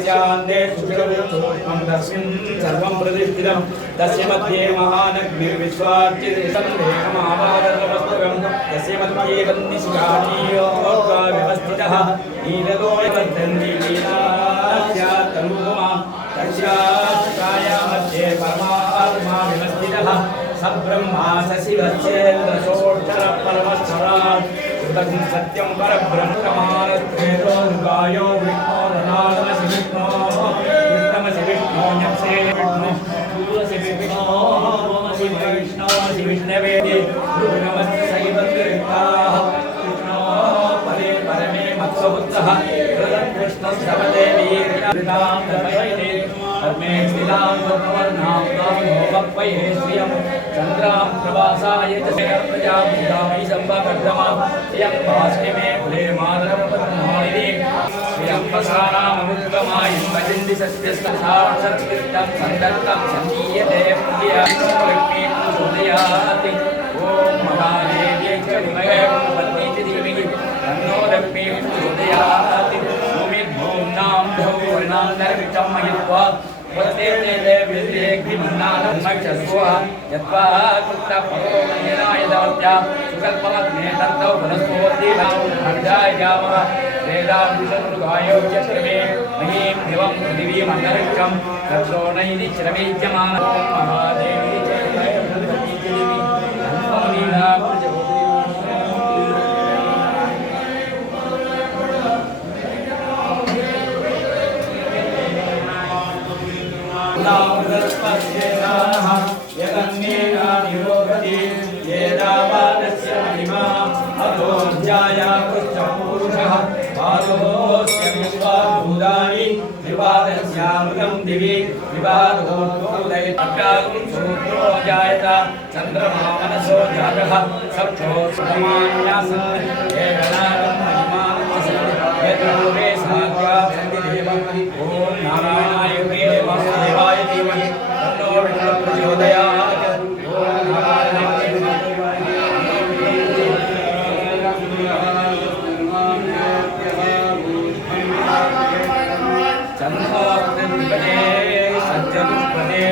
तस्यान्ते शुक्रवृत्तोऽहं तस्मिन् सर्वं प्रतिष्ठितं तस्य मध्ये महानग्निर्विश्वाच्यसन्देहमावादवस्तुकं तस्य मध्ये बन्दिशिखानीयोगा व्यवस्थितः नीललोयवर्धन्ति लीलास्यात्तनुपमा तस्याश्चाया मध्ये परमात्मा व्यवस्थितः सब्रह्मा शशिवश्चेन्द्रशोक्षरपरमश्वरात् कृतं सत्यं परब्रह्ममानस्त्वेतो गायो विष्णोरनादमसि विष्णोः विष्णमसि विष्णो न्यप्से विष्णो भूवसि विष्णोः भूमसि वैष्णवसि विष्णवेति गुरुनमस्ते सैवद्विरिक्ताः विष्णोः परे परमे मत्स्वपुत्रः कृष्णस्तवते वीर्यतां प्रपयते धर्मे स्थितां भगवन्नां भक्वये श्रियं चन्द्रां प्रवासाय च प्रजापतिदामयि सम्भवर्धमा यं भास्मि मे कुले माधवपद्मानिधि श्रियं वसानाममुद्गमायं भजन्ति सत्यस्तसाक्षत्कृतं सन्दत्तं सन्नीयते प्रियलक्ष्मीं सुदयाति ॐ महादेव्यै च विमये पत्नी च धीमहि तन्नो लक्ष्मीं सुदयाति भूमिर्भूं नां भौ वर्णान्तर्विचं मयित्वा वत्तेर्देवे विद्येग्निमन्नादन्मक्षस्वः यत्वा कृत्तपरो मन्यनाय दवत्या सुकल्पमग्ने तन्तौ वनस्पतिनां अभिधायामः वेदाभिषदृगायो च श्रमे महीं दिवं पृथिवीमन्तरिक्षं तत्रो नैति श्रमेज्यमानः महादेवी च देवी लीला नामृतस्पश्येनाः यदन्येना निरोधति येदावादस्य महिमा अधोऽध्याया पृष्ठपूरुषः पादोऽस्य विश्वाभूतानि विवादस्यामृतं दिवि विवादोद्भूतैकाग्ं सूत्रो जायत चन्द्रमा मनसो जातः सप्तो सुखमान्यासन् येनागं महिमानस्य यद्रूपे साध्या सन्ति देवम् ॐ नारायणाय देवाय धीमहि तन्नो विष्णुः प्रचोदयात् ॐ नारायणाय चन्द्रोक्तद्विपदे सत्यदुष्पदे